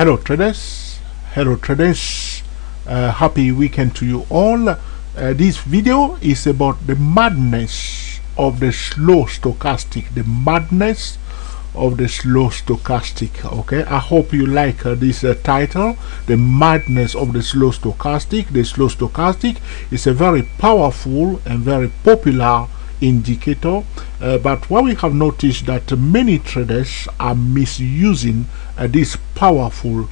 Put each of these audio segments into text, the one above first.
Hello traders, happy weekend to you all. This video is about the madness of the slow stochastic, okay. I hope you like this title, the madness of the slow stochastic. The slow stochastic is a very powerful and very popular indicator, but what we have noticed that many traders are misusing this powerful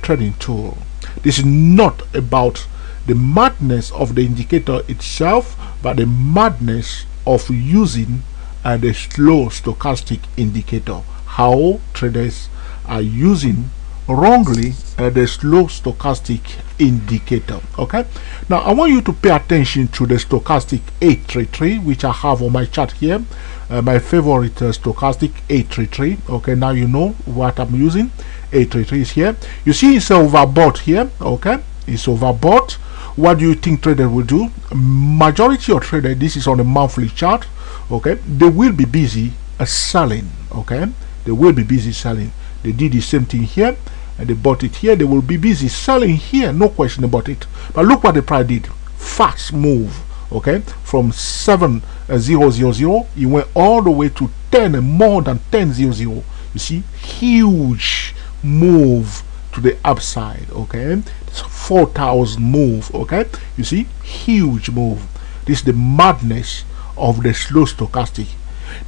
trading tool. This is not about the madness of the indicator itself, but the madness of using the slow stochastic indicator. How traders are using wrongly the slow stochastic indicator. Okay, now I want you to pay attention to the stochastic 833, which I have on my chart here, my favorite stochastic 833. Okay, now you know what I'm using. 833 is here. You see it's overbought here. Okay, it's overbought. What do you think trader will do? Majority of traders, this is on a monthly chart, okay, they will be busy selling. Okay, they will be busy selling. They did the same thing here and they bought it here. They will be busy selling here, no question about it. But look what the price did. Fast move. Okay, from 7,000 it went all the way to 10, more than 10,000. You see, huge move to the upside. Okay, it's 4,000 move. Okay, you see, huge move. This is the madness of the slow stochastic.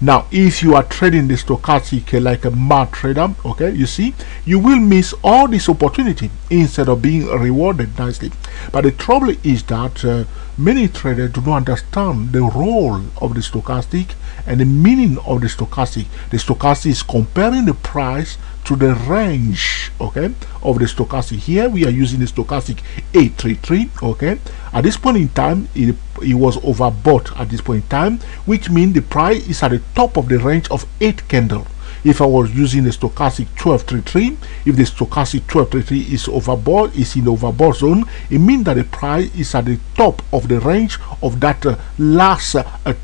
Now if you are trading the stochastic like a mad trader, okay, you see, you will miss all this opportunity instead of being rewarded nicely. But the trouble is that many traders do not understand the role of the stochastic and the meaning of the stochastic. The stochastic is comparing the price to the range, okay, of the stochastic. Here we are using the stochastic 833. Okay, at this point in time it was overbought at this point in time, which means the price is at the top of the range of 8 candle. If I was using the stochastic 1233, if the stochastic 1233 is overbought, is in the overbought zone, it means that the price is at the top of the range of that last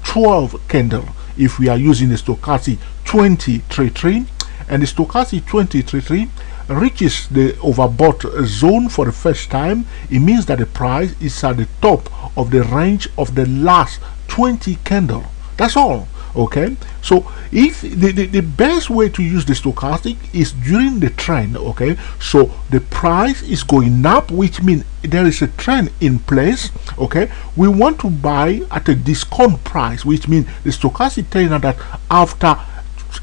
12 candle. If we are using the stochastic 2033 and the stochastic 2033 reaches the overbought zone for the first time, it means that the price is at the top of the range of the last 20 candle. That's all. Okay, so if the best way to use the stochastic is during the trend. Okay, so the price is going up, which means there is a trend in place. Okay, we want to buy at a discount price, which means the stochastic telling us that after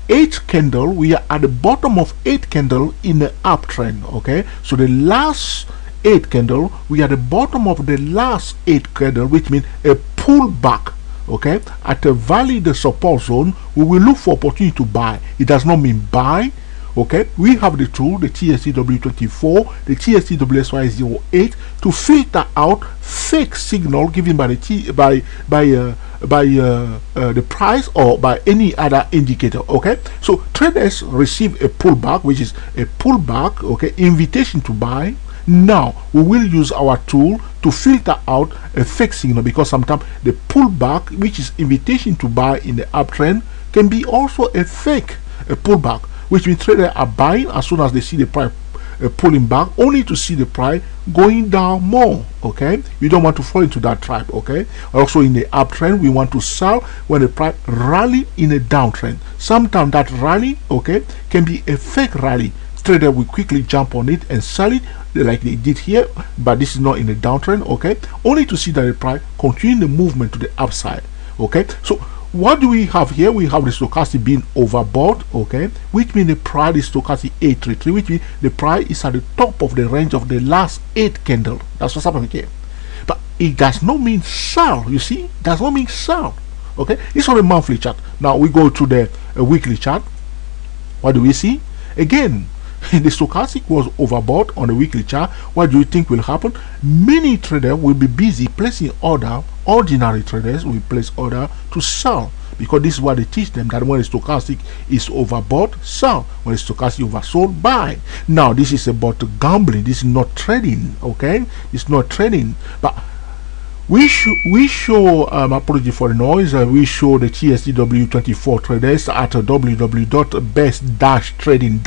8 candle we are at the bottom of 8 candle in the uptrend. Okay, so the last 8 candle we are at the bottom of the last 8 candle, which means a pullback. Okay, at a valid support zone we will look for opportunity to buy. It does not mean buy. Okay, we have the tool, the TSCW24, the TSCWSY08, to filter out fake signal given by the the price or by any other indicator. Okay, so traders receive a pullback, which is a pullback, okay, invitation to buy. Now we will use our tool to filter out a fake signal, because sometimes the pullback, which is invitation to buy in the uptrend, can be also a fake pullback, which means traders are buying as soon as they see the price pulling back, only to see the price going down more. Okay, we don't want to fall into that trap. Okay, also in the uptrend we want to sell when the price rally in a downtrend. Sometimes that rally, okay, can be a fake rally. Trader will quickly jump on it and sell it like they did here, but this is not in a downtrend. Okay, only to see that the price continue the movement to the upside. Okay, so what do we have here? We have the stochastic being overbought, okay, which means the price is stochastic 833, which means the price is at the top of the range of the last 8 candle. That's what's happening here. But it does not mean sell. You see, it does not mean sell. Okay, it's on a monthly chart. Now we go to the weekly chart. What do we see? Again, the stochastic was overbought on the weekly chart. What do you think will happen? Many traders will be busy placing order. Ordinary traders will place order to sell, because this is what they teach them, that when the stochastic is overbought, sell. When the stochastic is oversold, buy. Now this is about gambling. This is not trading. Okay, it's not trading. But we show apology for the noise. We show the TSCW24 traders at www.best-trading-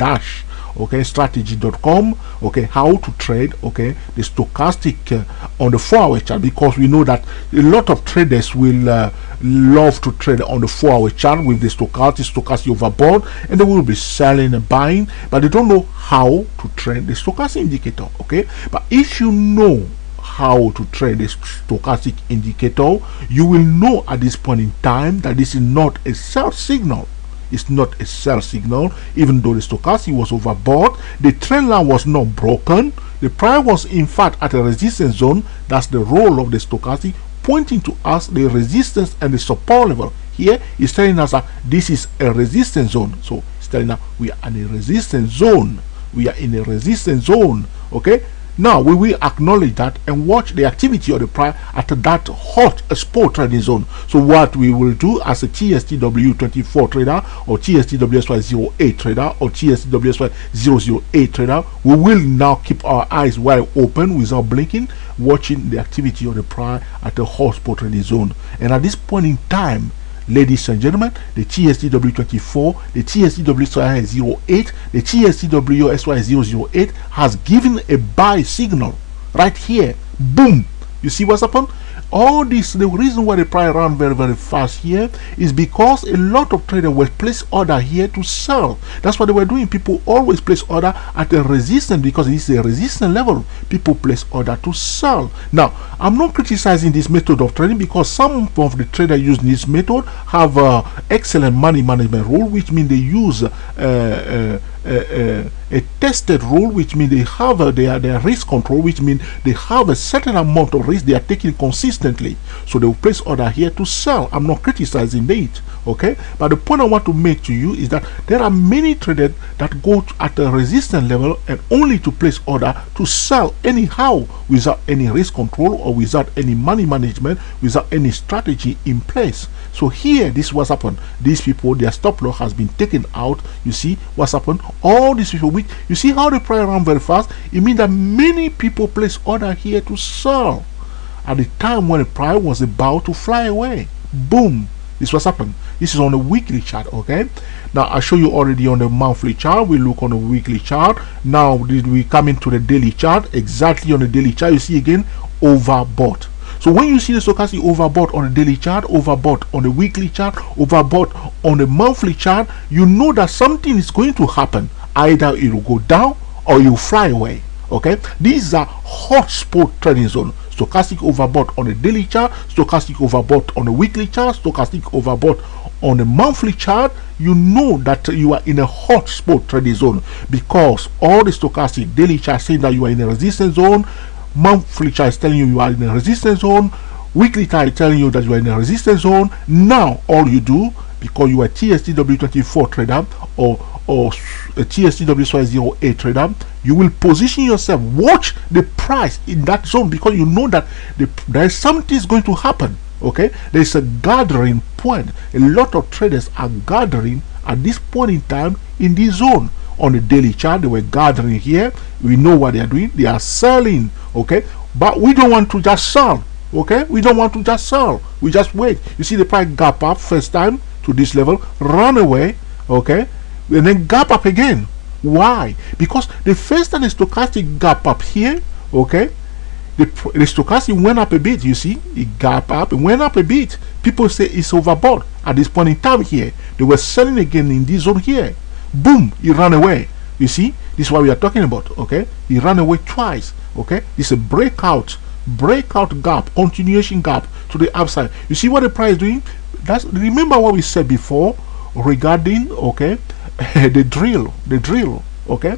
okay, strategy.com, okay, how to trade, okay, the stochastic on the 4-hour chart, because we know that a lot of traders will love to trade on the 4-hour chart with the stochastic overbought, and they will be selling and buying, but they don't know how to trade the stochastic indicator, okay. But if you know how to trade the stochastic indicator, you will know at this point in time that this is not a sell signal. It's not a sell signal. Even though the stochastic was overbought, the trend line was not broken. The price was in fact at a resistance zone. That's the role of the stochastic, pointing to us the resistance and the support level. Here it's telling us that this is a resistance zone. So it's telling us we are in a resistance zone. We are in a resistance zone. Okay. Now we will acknowledge that and watch the activity of the price at that hot spot trading zone. So what we will do as a TSTW24 trader or TSTWSY08 trader or TSTWSY008 trader, we will now keep our eyes wide open without blinking, watching the activity of the price at the hot spot trading zone. And at this point in time, ladies and gentlemen, the TSTW24, the TSTWSY08, the TSTWSY008 has given a buy signal right here. Boom! You see what's happened? All this, the reason why the price ran very, very fast here is because a lot of traders will place order here to sell. That's what they were doing. People always place order at a resistance, because it is a resistance level. People place order to sell. Now, I'm not criticizing this method of trading, because some of the traders using this method have excellent money management rule, which means they use a tested rule, which means they have their risk control, which means they have a certain amount of risk they are taking consistently. So they will place order here to sell. I'm not criticizing it, okay? But the point I want to make to you is that there are many traders that go at a resistance level and only to place order to sell anyhow, without any risk control or without any money management, without any strategy in place. So here, this is what's happened. These people, their stop loss has been taken out. You see what's happened? All these people, which you see how the price ran very fast. It means that many people place order here to sell at the time when the price was about to fly away. Boom! This is what's happened. This is on the weekly chart, okay? Now I show you already on the monthly chart. We look on the weekly chart. Now we come into the daily chart. Exactly on the daily chart, you see again overbought. So when you see the stochastic overbought on the daily chart, overbought on the weekly chart, overbought on the monthly chart, you know that something is going to happen. Either it will go down or you fly away. Okay, these are hot spot trading zone. Stochastic overbought on the daily chart, stochastic overbought on the weekly chart, stochastic overbought on the monthly chart. You know that you are in a hot spot trading zone, because all the stochastic daily chart saying that you are in a resistance zone, monthly chart is telling you are in a resistance zone, weekly chart is telling you that you are in a resistance zone. Now all you do, because you are TSTW24 trader or a TSTW08 trader, you will position yourself, watch the price in that zone, because you know that there is something is going to happen. Okay, there is a gathering point. A lot of traders are gathering at this point in time in this zone. On the daily chart, they were gathering here. We know what they are doing. They are selling. Okay, but we don't want to just sell. Okay, we don't want to just sell. We just wait. You see the price gap up first time to this level, run away. Okay, and then gap up again. Why? Because the first time the stochastic gap up here, okay, the stochastic went up a bit. You see, it gap up and went up a bit. People say it's overbought at this point in time here. They were selling again in this zone here. Boom, it ran away. You see, this is what we are talking about. Okay, it ran away twice. Okay, it's a breakout gap, continuation gap to the upside. You see what the price is doing? That's, remember what we said before regarding, okay, the drill. Okay,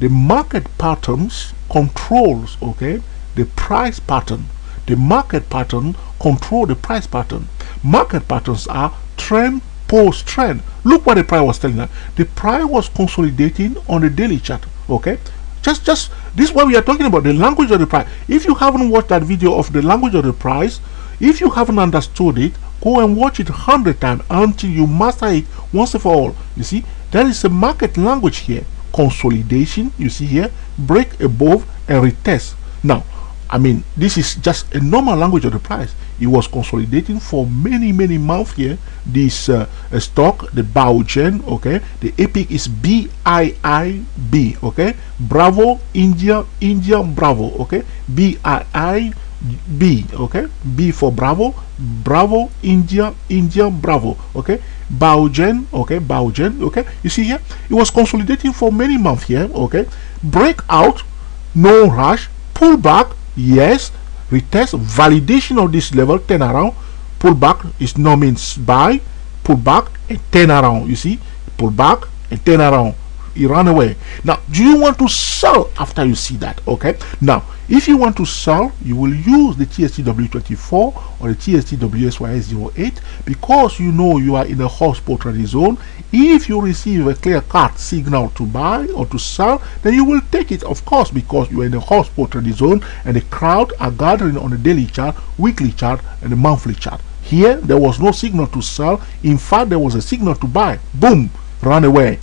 the market patterns controls, okay, the price pattern. The market pattern control the price pattern. Market patterns are trend, post trend. Look what the price was telling us. The price was consolidating on the daily chart. Okay, just this is what we are talking about, the language of the price. If you haven't watched that video of the language of the price, if you haven't understood it, go and watch it 100 times until you master it once and for all. You see, there is a market language here. Consolidation, you see here, break above and retest. Now I mean, this is just a normal language of the price. It was consolidating for many months here. This stock, the Baugen, okay, the epic is BIIB, okay, Bravo, India, Bravo, okay, BIIB, okay, B for Bravo, Bravo, India, Bravo, okay, Baugen, okay, Baugen, okay. You see here, it was consolidating for many months here, okay. Breakout, no rush, pull back, yes, retest, validation of this level, turn around, pull back is no means buy, pull back and turn around. You see, pull back and turn around. He ran away. Now, do you want to sell after you see that? Okay. Now, if you want to sell, you will use the TSTW24 or the TSTWSY08 because you know you are in a hotspot trading zone. If you receive a clear cut signal to buy or to sell, then you will take it, of course, because you are in a hotspot trading zone and the crowd are gathering on the daily chart, weekly chart, and the monthly chart. Here, there was no signal to sell. In fact, there was a signal to buy. Boom, run away.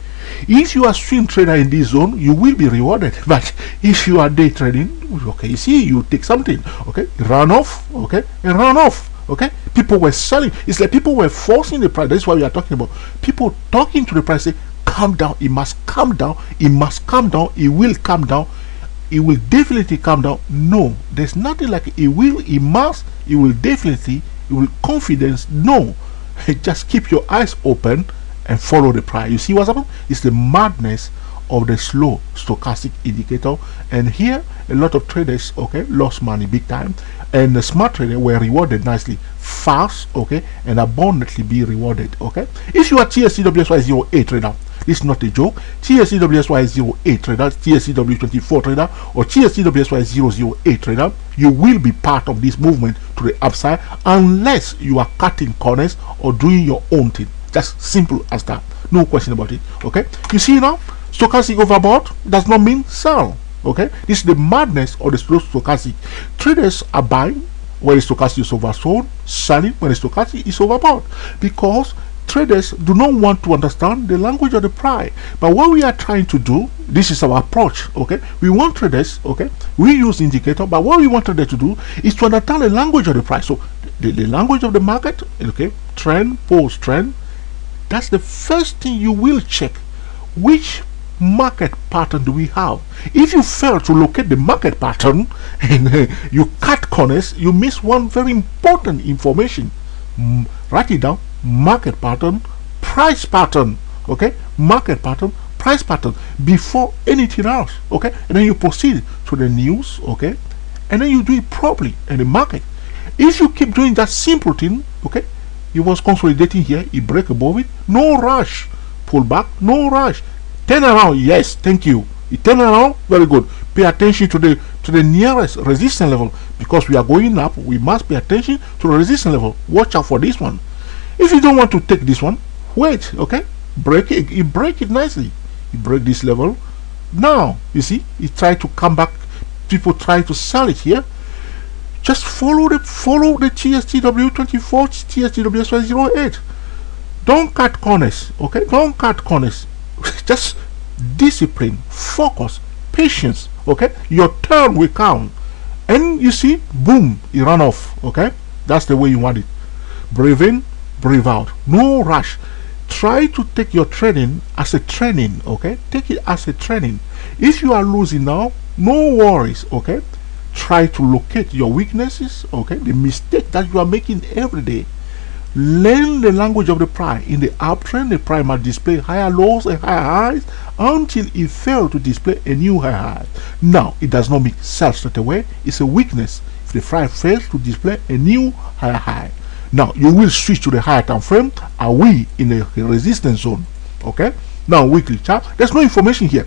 If you are swing trader in this zone, you will be rewarded. But if you are day trading, okay, you see, you take something, okay, run off, okay, and run off, okay. People were selling. It's like people were forcing the price. That's why we are talking about. People talking to the price, say, calm down, it must calm down, it must calm down, it will calm down, it will definitely calm down. No, there's nothing like it will, it must, it will definitely, it will confidence. No, just keep your eyes open and follow the price. You see what's happening? It's the madness of the slow stochastic indicator. And here a lot of traders, okay, lost money big time, and the smart traders were rewarded nicely, fast, okay, and abundantly be rewarded. Okay, if you are TSTWSY08 trader, this is not a joke. TSTWSY08 trader, TSTW24 trader, or TSTWSY008 trader, you will be part of this movement to the upside unless you are cutting corners or doing your own thing. Just simple as that. No question about it. Okay. You see now, stochastic overbought does not mean sell. Okay. This is the madness of the slow stochastic. Traders are buying when the stochastic is oversold, selling when the stochastic is overbought, because traders do not want to understand the language of the price. But what we are trying to do, this is our approach. Okay. We want traders, okay, we use indicator, but what we want traders to do is to understand the language of the price. So the language of the market, okay, trend, post trend. That's the first thing you will check. Which market pattern do we have? If you fail to locate the market pattern and you cut corners, you miss one very important information. Write it down. Market pattern, price pattern. Okay, market pattern, price pattern before anything else. Okay, and then you proceed to the news. Okay, and then you do it properly in the market. If you keep doing that simple thing, okay, it was consolidating here, it break above it, no rush, pull back, no rush, turn around, yes, thank you, it turn around, very good. Pay attention to the nearest resistance level, because we are going up, we must pay attention to the resistance level. Watch out for this one. If you don't want to take this one, wait, okay, break it, you break it nicely, you break this level. Now you see, it try to come back, people try to sell it here. Just follow the TSTW24, TSTWSY08. Don't cut corners, okay? Don't cut corners. Just discipline, focus, patience, okay? Your turn will come. And you see, boom, it run off, okay? That's the way you want it. Breathe in, breathe out. No rush. Try to take your training as a training, okay? Take it as a training. If you are losing now, no worries, okay? Try to locate your weaknesses, okay, the mistake that you are making every day. Learn the language of the price. In the uptrend, the price must display higher lows and higher highs until it fails to display a new higher high. Now, it does not make sell straight away. It's a weakness if the price fails to display a new higher high. Now, you will switch to the higher time frame. Are we in a resistance zone? Okay. Now, weekly chart. There's no information here.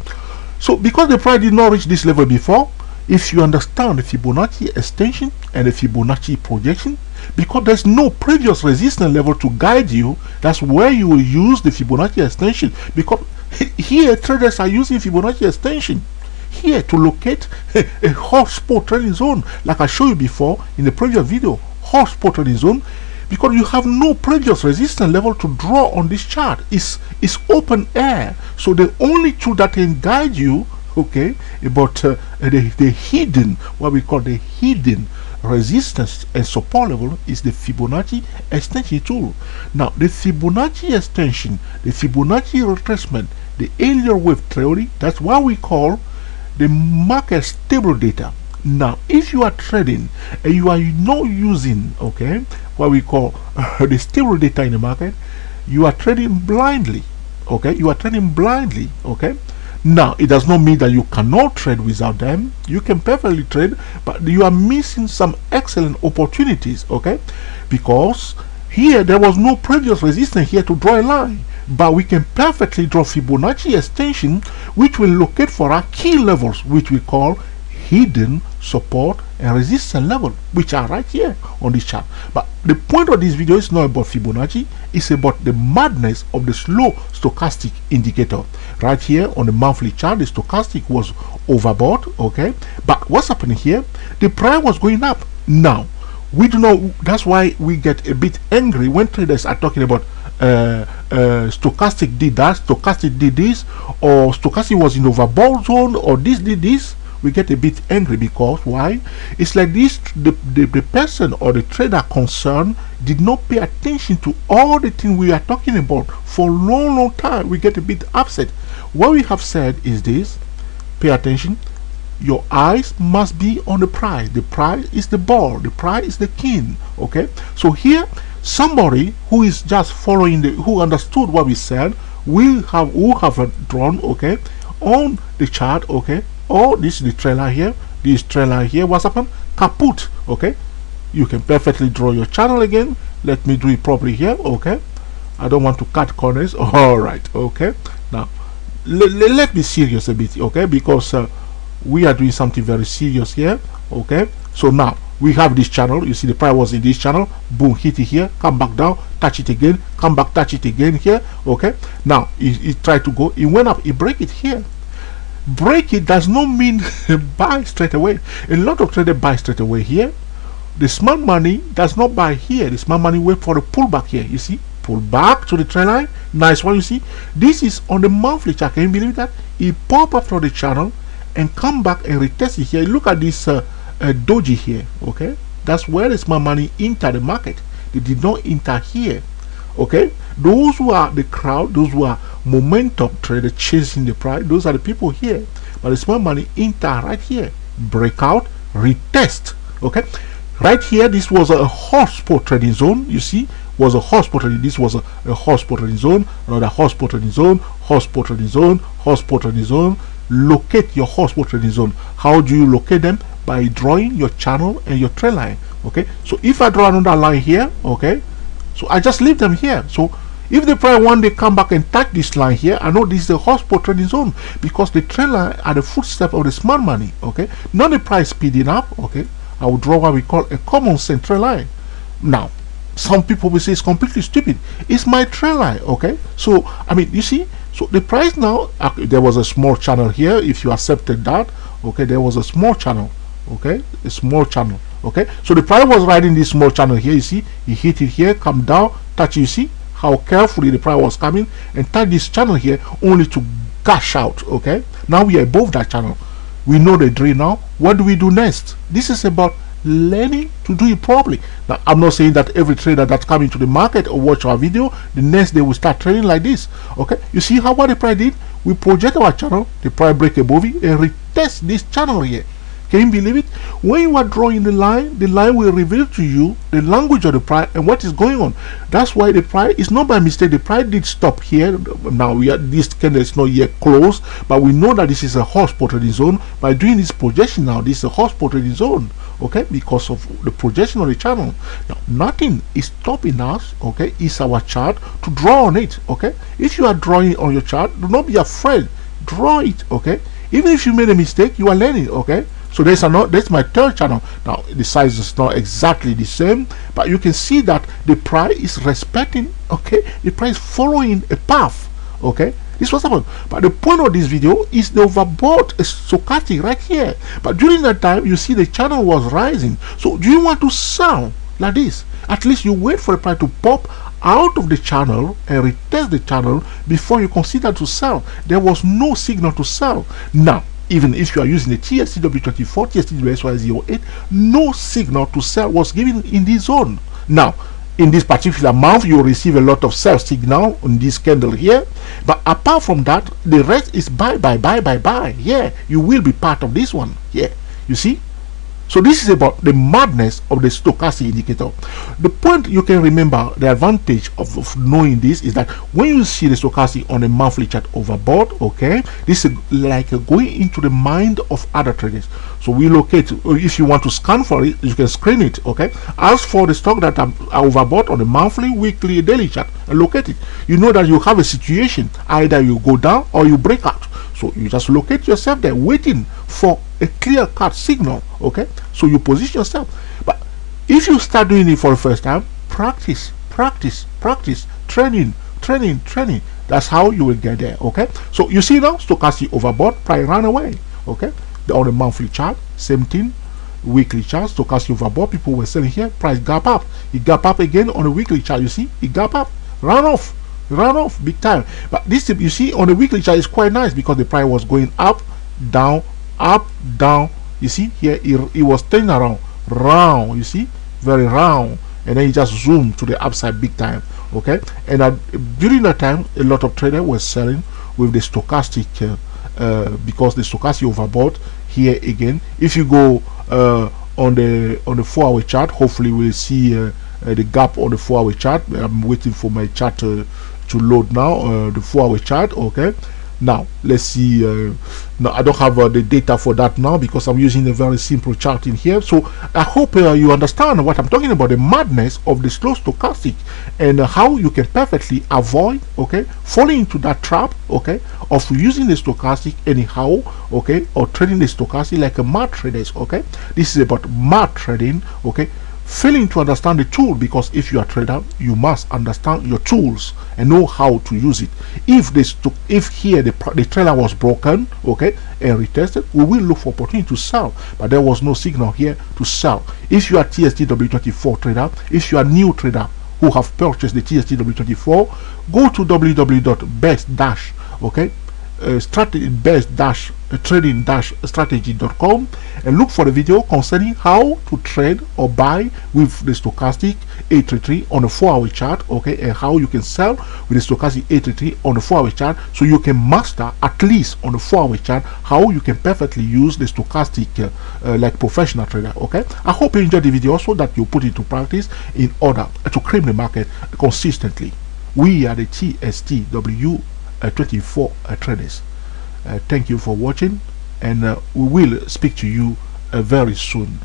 So, because the price did not reach this level before, if you understand the Fibonacci extension and the Fibonacci projection, because there's no previous resistance level to guide you, that's where you will use the Fibonacci extension. Because here traders are using Fibonacci extension here to locate a hotspot trading zone, like I showed you before in the previous video. Hotspot trading zone, because you have no previous resistance level to draw on this chart. It's open air, so the only tool that can guide you, okay, about the hidden, what we call the hidden resistance and support level is the Fibonacci extension tool. Now, the Fibonacci extension, the Fibonacci retracement, the Elliott wave theory, that's what we call the market stable data. Now, if you are trading and you are not using, okay, what we call the stable data in the market, you are trading blindly, okay, you are trading blindly, okay. Now, it does not mean that you cannot trade without them. You can perfectly trade, but you are missing some excellent opportunities, okay, because here there was no previous resistance here to draw a line, but we can perfectly draw Fibonacci extension, which will locate for our key levels, which we call hidden support and resistance level, which are right here on this chart. But the point of this video is not about Fibonacci, it's about the madness of the slow stochastic indicator. Right here on the monthly chart, the stochastic was overbought, okay, but what's happening here? The price was going up. Now we do not, that's why we get a bit angry when traders are talking about stochastic did that, stochastic did this, or stochastic was in overbought zone, or this did this. We get a bit angry because why? It's like this, the person or the trader concerned did not pay attention to all the things we are talking about for a long time. We get a bit upset. What we have said is this: pay attention. Your eyes must be on the price. The price is the ball, the price is the king, okay. So here somebody who is just following who understood what we said will have drawn, okay, on the chart, okay. Oh, this is the trailer here, this trailer here, what's happened? Kaput, okay. You can perfectly draw your channel again. Let me do it properly here, okay. I don't want to cut corners. All right, okay. Now let me serious a bit, okay, because we are doing something very serious here, okay. So now we have this channel. You see the price was in this channel, boom, hit it here, come back down, touch it again, come back, touch it again here, okay. Now it tried to go, it went up, it break it here. Break it does not mean buy straight away. A lot of traders buy straight away here. The smart money does not buy here. The smart money wait for the pullback here. You see, pull back to the trend line. Nice one. You see, this is on the monthly chart. Can you believe that? It pop up from the channel and come back and retest it here. Look at this doji here. Okay, that's where the smart money enter the market. They did not enter here. Okay, those who are the crowd, those who are momentum traders chasing the price, those are the people here. But the smart money enter right here, breakout, retest. Okay, right here, this was a hotspot trading zone. You see, was a hotspot trading. This was a hotspot trading zone, another hotspot trading zone, hotspot trading zone, hotspot trading zone. Locate your hotspot trading zone. How do you locate them? By drawing your channel and your trend line. Okay, so if I draw another line here, okay, so I just leave them here. So if the price one day come back and touch this line here, I know this is the hotspot trading zone because the trend line are the footstep of the smart money. Okay, not the price speeding up. Okay, I will draw what we call a common sense trend line. Now, some people will say it's completely stupid. It's my trend line. Okay, so I mean, you see, so the price now, there was a small channel here. If you accepted that, okay, there was a small channel. Okay, a small channel. Okay, so the price was riding this small channel here. You see, he hit it here, come down, touch. You see how carefully the price was coming and touch this channel here only to cash out. Okay, now we are above that channel. We know the drill now. What do we do next? This is about learning to do it properly. Now, I'm not saying that every trader that's coming to the market or watch our video, the next day will start trading like this. Okay, you see how what the price did? We project our channel, the price break above it and retest this channel here. Can you believe it? When you are drawing the line will reveal to you the language of the price and what is going on. That's why the price is not by mistake. The price did stop here. Now we are, this candle is not yet closed, but we know that this is a hotspot trading zone. By doing this projection now, this is a hotspot trading zone. Okay, because of the projection of the channel. Now nothing is stopping us. Okay, it's our chart to draw on it. Okay, if you are drawing on your chart, do not be afraid. Draw it. Okay, even if you made a mistake, you are learning. Okay. So that's my third channel. Now the size is not exactly the same, but you can see that the price is respecting, okay, the price following a path. Okay, this was happening. But the point of this video is the overbought stochastic right here. But during that time, you see the channel was rising. So do you want to sell like this? At least you wait for the price to pop out of the channel and retest the channel before you consider to sell. There was no signal to sell. Now even if you are using the TSTW24, TSTW-SY08, no signal to sell was given in this zone. Now, in this particular month, you will receive a lot of sell signal on this candle here. But apart from that, the rest is buy. Yeah, you will be part of this one. Yeah, you see? So this is about the madness of the stochastic indicator. The point you can remember, the advantage of knowing this is that when you see the stochastic on a monthly chart overboard, okay, this is like going into the mind of other traders. So we locate, if you want to scan for it, you can screen it, okay. As for the stock that are overbought on the monthly, weekly, daily chart, and locate it, you know that you have a situation, either you go down or you break out. So you just locate yourself there, waiting for a clear cut signal, okay. So you position yourself. But if you start doing it for the first time, practice, training. That's how you will get there, okay. So you see now, stochastic overbought, price ran away, okay. On the monthly chart, same thing. Weekly chart, stochastic overbought, people were selling here, price gap up. It gap up again on the weekly chart. You see, it gap up, run off big time. But this, you see, on the weekly chart is quite nice because the price was going up, down. You see here, it was turning around, round. You see, very round, and then it just zoomed to the upside big time. Okay, and during that time, a lot of traders were selling with the stochastic because the stochastic overbought here again. If you go on the 4-hour chart, hopefully we'll see the gap on the 4-hour chart. I'm waiting for my chart to load now. The 4-hour chart, okay. Now let's see. Now I don't have the data for that now because I'm using a very simple chart in here. So I hope you understand what I'm talking about, the madness of the slow stochastic, and how you can perfectly avoid, okay, falling into that trap, okay, of using the stochastic anyhow, okay, or trading the stochastic like a mad traders, okay. This is about mad trading, okay. Failing to understand the tool, because if you are a trader, you must understand your tools and know how to use it. If here the trailer was broken, okay, and retested, we will look for opportunity to sell, but there was no signal here to sell. If you are TSTW24 trader, if you are new trader who have purchased the TSTW24, go to www.best- okay, trading-strategy.com and look for the video concerning how to trade or buy with the stochastic 833 on a 4-hour chart, okay, and how you can sell with the stochastic 833 on a 4-hour chart, so you can master at least on a 4-hour chart how you can perfectly use the stochastic like professional trader, okay. I hope you enjoyed the video also, that you put it to practice in order to claim the market consistently. We are the TSTW24 traders. Thank you for watching, and we will speak to you very soon.